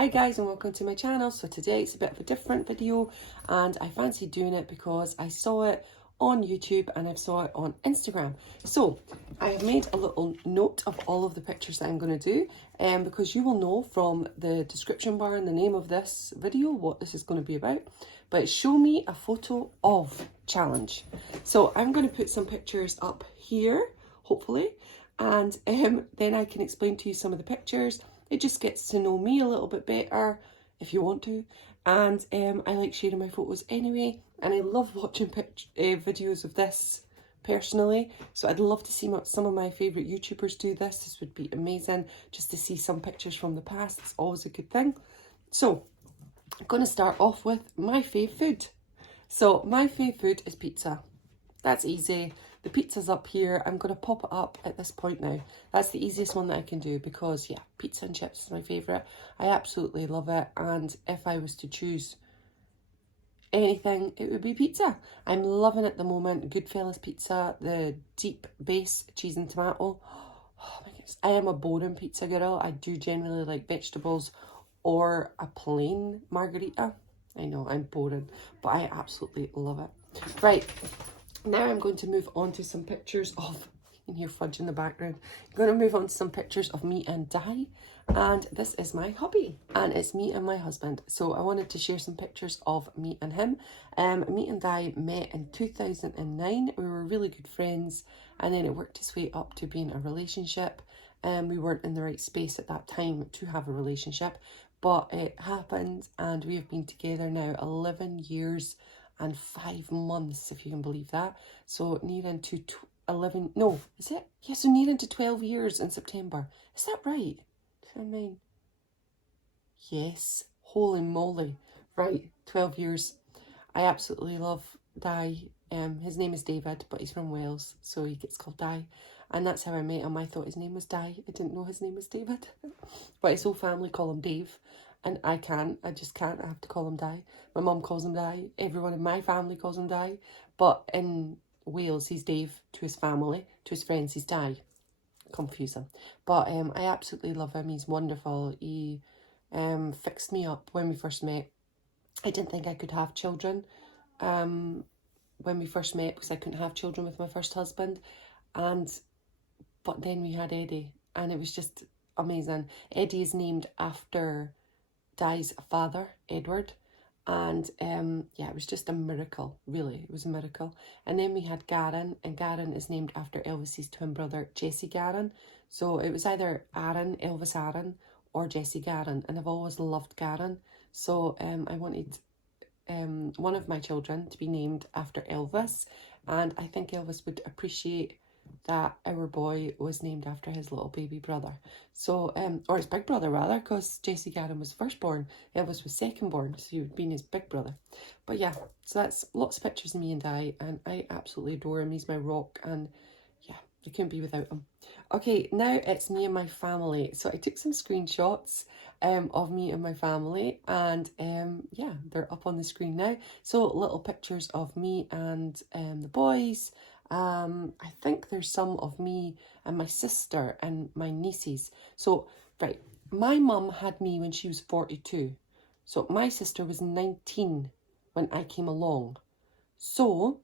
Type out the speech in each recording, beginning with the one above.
Hi guys and welcome to my channel. So today it's a bit of a different video and I fancied doing it because I saw it on YouTube and I saw it on Instagram. So I have made a little note of all of the pictures that I'm going to do because you will know from the description bar and the name of this video what this is going to be about. But show me a photo of challenge. So I'm going to put some pictures up here, hopefully, and then I can explain to you some of the pictures. It just gets to know me a little bit better if you want to. And I like sharing my photos anyway. And I love watching videos of this personally. So I'd love to see some of my favourite YouTubers do this. This would be amazing just to see some pictures from the past. It's always a good thing. So I'm going to start off with my fave food. So my fave food is pizza. That's easy. The pizza's up here. I'm going to pop it up at this point now. That's the easiest one that I can do because, yeah, pizza and chips is my favourite. I absolutely love it. And if I was to choose anything, it would be pizza. I'm loving at the moment Goodfellas pizza, the deep base cheese and tomato. Oh my goodness. I am a boring pizza girl. I do generally like vegetables or a plain margherita. I know, I'm boring, but I absolutely love it. Right. Now I'm going to move on to some pictures of, you can hear fudge in the background. I'm going to move on to some pictures of me and Di. And this is my hubby. And it's me and my husband. So I wanted to share some pictures of me and him. Me and Di met in 2009. We were really good friends. And then it worked its way up to being a relationship. We weren't in the right space at that time to have a relationship. But it happened and we have been together now 11 years and 5 months, if you can believe that. So near into 11, no, is it? Yeah, so near into 12 years in September. Is that right? 9. Yes, holy moly. Right, 12 years. I absolutely love Di. His name is David, but he's from Wales, so he gets called Di. And that's how I met him. I thought his name was Di. I didn't know his name was David. But his whole family call him Dave. And I can't. I just can't. I have to call him Di. My mum calls him Di. Everyone in my family calls him Di. But in Wales, he's Dave to his family. To his friends, he's Di. Confusing. But I absolutely love him. He's wonderful. He fixed me up when we first met. I didn't think I could have children when we first met because I couldn't have children with my first husband. But then we had Eddie and it was just amazing. Eddie is named after Di's father, Edward, and yeah, it was just a miracle, really. It was a miracle. And then we had Garen, and Garen is named after Elvis's twin brother, Jesse Garen. So it was either Aaron, Elvis Aaron, or Jesse Garen, and I've always loved Garen. So I wanted one of my children to be named after Elvis, and I think Elvis would appreciate that our boy was named after his little baby brother. So, or his big brother rather, because Jesse Garen was firstborn, Elvis was secondborn, so he would be his big brother. But yeah, so that's lots of pictures of me and Di, and I absolutely adore him. He's my rock, and yeah, I couldn't be without him. Okay, now it's me and my family. So I took some screenshots of me and my family, and yeah, they're up on the screen now. So little pictures of me and the boys. I think there's some of me and my sister and my nieces. So, right, my mum had me when she was 42. So my sister was 19 when I came along. So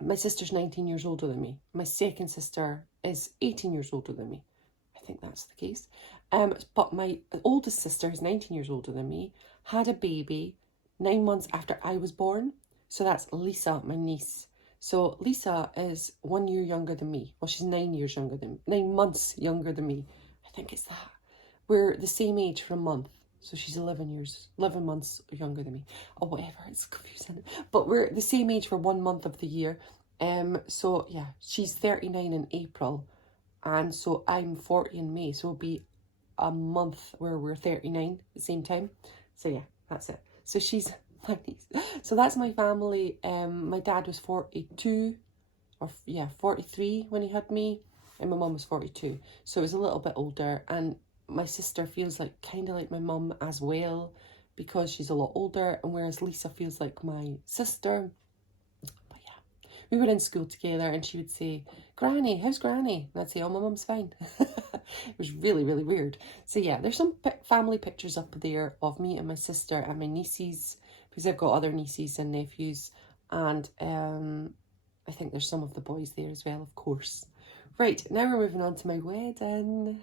my sister's 19 years older than me. My second sister is 18 years older than me. I think that's the case. But my oldest sister is 19 years older than me, had a baby 9 months after I was born. So that's Lisa, my niece. So Lisa is 1 year younger than me. Well, she's 9 months younger than me. I think it's that. We're the same age for a month. So she's 11 months younger than me. Or whatever, it's confusing. But we're the same age for 1 month of the year. So yeah, she's 39 in April. And so I'm 40 in May. So it'll be a month where we're 39 at the same time. So yeah, that's it. So she's my niece. So that's my family. My dad was 42 or yeah, 43 when he had me, and my mum was 42. So it was a little bit older, and my sister feels like kind of like my mum as well because she's a lot older, and whereas Lisa feels like my sister. But yeah, we were in school together and she would say, Granny, how's Granny? And I'd say, oh, my mum's fine. It was really, really weird. So yeah, there's some family pictures up there of me and my sister and my nieces, because I've got other nieces and nephews. And I think there's some of the boys there as well, of course. Right, now we're moving on to my wedding.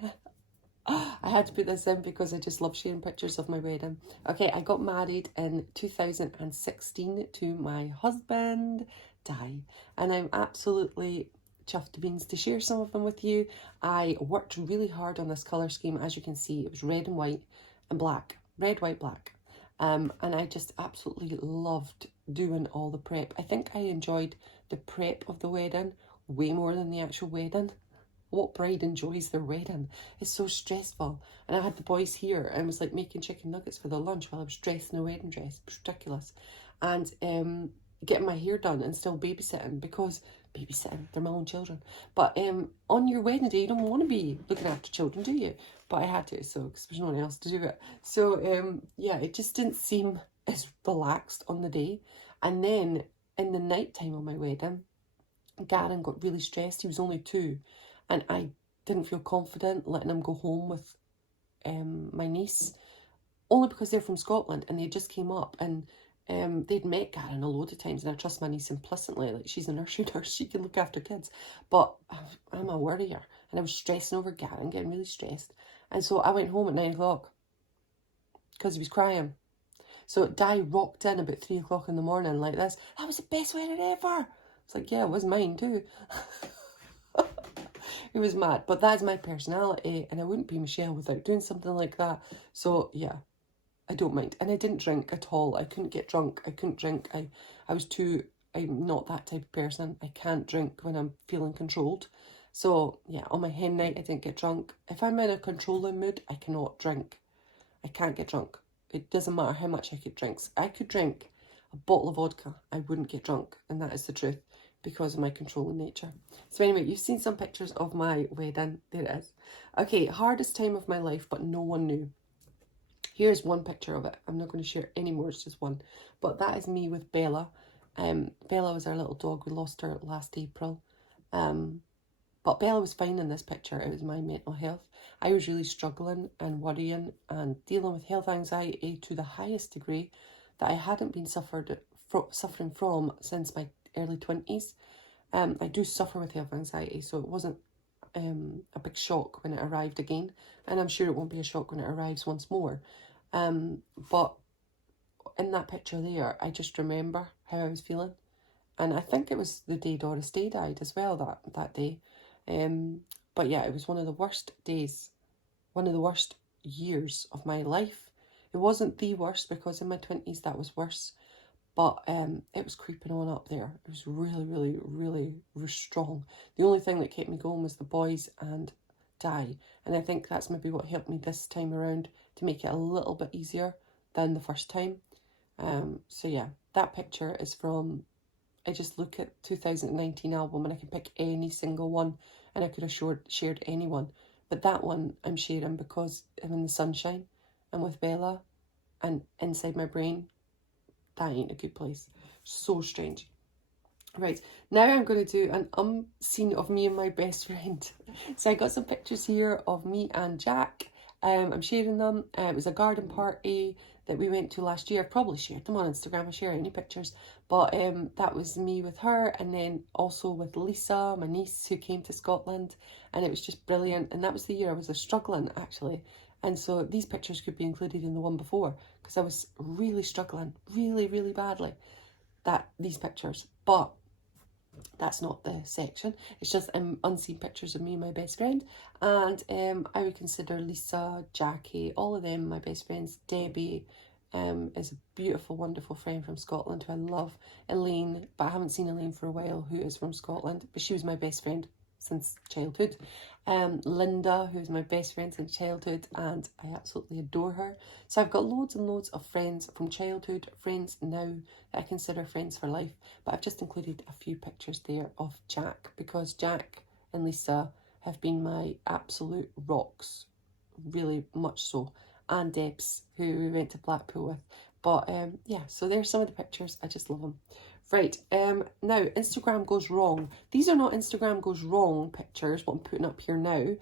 I had to put this in because I just love sharing pictures of my wedding. Okay, I got married in 2016 to my husband, Di, and I'm absolutely chuffed to beans to share some of them with you. I worked really hard on this colour scheme. As you can see, it was red and white and black. Red, white, black. And I just absolutely loved doing all the prep. I think I enjoyed the prep of the wedding way more than the actual wedding. What bride enjoys their wedding? It's so stressful. And I had the boys here and was like making chicken nuggets for their lunch while I was dressed in a wedding dress. It was ridiculous. And getting my hair done and still babysitting, because babysitting, they're my own children. But on your wedding day, you don't want to be looking after children, do you? But I had to, so, because there's no one else to do it. So yeah, it just didn't seem as relaxed on the day. And then in the night time of my wedding, Garen got really stressed. He was only 2. And I didn't feel confident letting him go home with my niece, only because they're from Scotland and they just came up and they'd met Garen a load of times, and I trust my niece implicitly. Like, she's a nursery nurse, she can look after kids. But I'm a worrier, and I was stressing over Garen, getting really stressed. And so I went home at 9 o'clock because he was crying. So Di rocked in about 3 o'clock in the morning like this. That was the best wedding ever. It's like, yeah, it was mine too. It was mad, but that's my personality, and I wouldn't be Michelle without doing something like that. So yeah, I don't mind. And I didn't drink at all. I couldn't get drunk. I couldn't drink. I'm not that type of person. I can't drink when I'm feeling controlled. So yeah, on my hen night, I didn't get drunk. If I'm in a controlling mood, I cannot drink. I can't get drunk. It doesn't matter how much I could drink. I could drink a bottle of vodka. I wouldn't get drunk, and that is the truth, because of my controlling nature. So anyway, you've seen some pictures of my wedding. There it is. Okay, hardest time of my life, but no one knew. Here's one picture of it. I'm not going to share any more, it's just one. But that is me with Bella. Bella was our little dog. We lost her last April. But Bella was fine in this picture. It was my mental health. I was really struggling and worrying and dealing with health anxiety to the highest degree that I hadn't been suffering from since my early 20s. I do suffer with health anxiety, so it wasn't a big shock when it arrived again, and I'm sure it won't be a shock when it arrives once more. But in that picture there, I just remember how I was feeling, and I think it was the day Doris Day died as well, that day. But yeah, it was one of the worst days, one of the worst years of my life. It wasn't the worst, because in my 20s that was worse. But it was creeping on up there. It was really, really, really, really strong. The only thing that kept me going was the boys and Di. And I think that's maybe what helped me this time around to make it a little bit easier than the first time. So yeah, that picture is from, I just look at 2019 album and I can pick any single one, and I could have shared any one. But that one I'm sharing because I'm in the sunshine, and with Bella, and inside my brain, that ain't a good place. So strange. Right, now I'm going to do an scene of me and my best friend. So I got some pictures here of me and Jack. I'm sharing them. It was a garden party that we went to last year. I've probably shared them on Instagram. I share any pictures. But that was me with her, and then also with Lisa, my niece, who came to Scotland. And it was just brilliant. And that was the year I was struggling, actually. And so these pictures could be included in the one before, because I was really struggling, really, really badly, these pictures. But that's not the section. It's just unseen pictures of me and my best friend. And I would consider Lisa, Jackie, all of them my best friends. Debbie is a beautiful, wonderful friend from Scotland who I love. Elaine, but I haven't seen Elaine for a while, who is from Scotland, but she was my best friend since childhood. Linda, who's my best friend since childhood, and I absolutely adore her. So I've got loads and loads of friends from childhood, friends now that I consider friends for life, but I've just included a few pictures there of Jack, because Jack and Lisa have been my absolute rocks, really much so, and Debs, who we went to Blackpool with. But yeah, so there's some of the pictures. I just love them. Right, now Instagram goes wrong. These are not Instagram goes wrong pictures, what I'm putting up here now.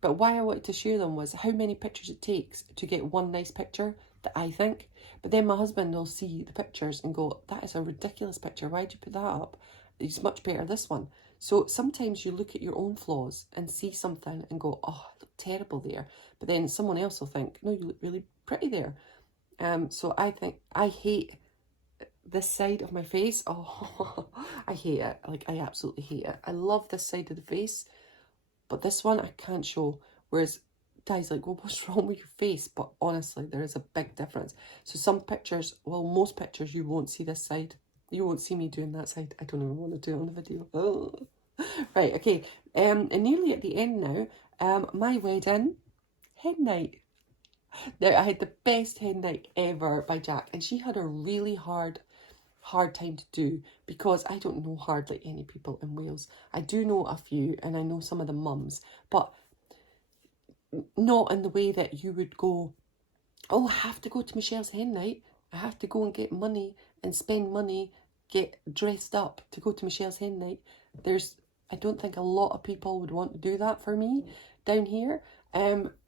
But why I wanted to share them was how many pictures it takes to get one nice picture that I think. But then my husband will see the pictures and go, that is a ridiculous picture. Why'd you put that up? It's much better, this one. So sometimes you look at your own flaws and see something and go, oh, I look terrible there. But then someone else will think, no, you look really pretty there. So I think, I hate this side of my face. Oh, I hate it. Like, I absolutely hate it. I love this side of the face, but this one I can't show. Whereas Dad's like, well, what's wrong with your face? But honestly, there is a big difference. So some pictures, well, most pictures, you won't see this side. You won't see me doing that side. I don't even want to do it on the video. Oh. Right, okay. And nearly at the end now. My wedding hen night. Now, I had the best hen night ever by Jack, and she had a really hard time to do because I don't know hardly any people in Wales. I do know a few, and I know some of the mums, but not in the way that you would go, oh, I have to go to Michelle's hen night. I have to go and get money and spend money, get dressed up to go to Michelle's hen night. I don't think a lot of people would want to do that for me down here,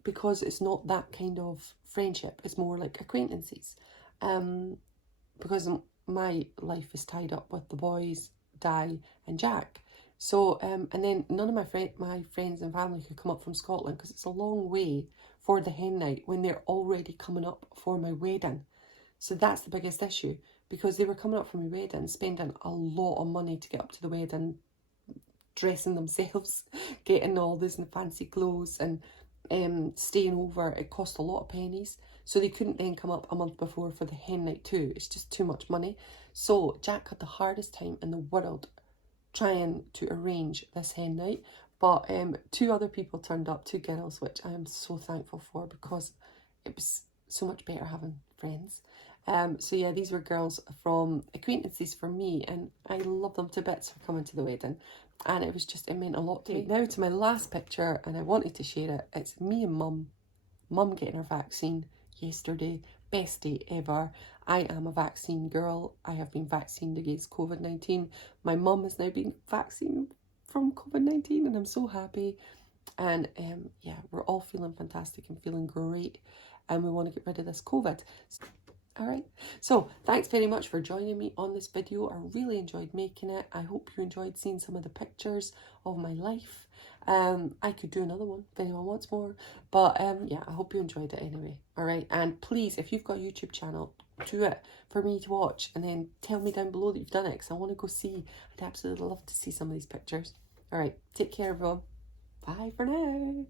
because it's not that kind of friendship. It's more like acquaintances, because my life is tied up with the boys, Di and Jack. So, and then none of my friends and family could come up from Scotland because it's a long way for the hen night when they're already coming up for my wedding. So that's the biggest issue, because they were coming up for my wedding, spending a lot of money to get up to the wedding, dressing themselves, getting all this fancy clothes and staying over. It cost a lot of pennies. So they couldn't then come up a month before for the hen night too. It's just too much money. So Jack had the hardest time in the world trying to arrange this hen night. But 2 other people turned up, 2 girls, which I am so thankful for because it was so much better having friends. So yeah, these were girls from acquaintances for me, and I love them to bits for coming to the wedding. And it was just, it meant a lot to me. Now to my last picture, and I wanted to share it. It's me and Mum getting her vaccine yesterday. Best day ever. I am a vaccine girl. I have been vaccinated against COVID-19. My mum has now been vaccinated from COVID-19, and I'm so happy. And yeah, we're all feeling fantastic and feeling great, and we want to get rid of this COVID. Alright, so thanks very much for joining me on this video. I really enjoyed making it. I hope you enjoyed seeing some of the pictures of my life. I could do another one if anyone wants more, but yeah, I hope you enjoyed it anyway. Alright, and please, if you've got a YouTube channel, do it for me to watch, and then tell me down below that you've done it, because I want to go see. I'd absolutely love to see some of these pictures. Alright, take care everyone. Bye for now.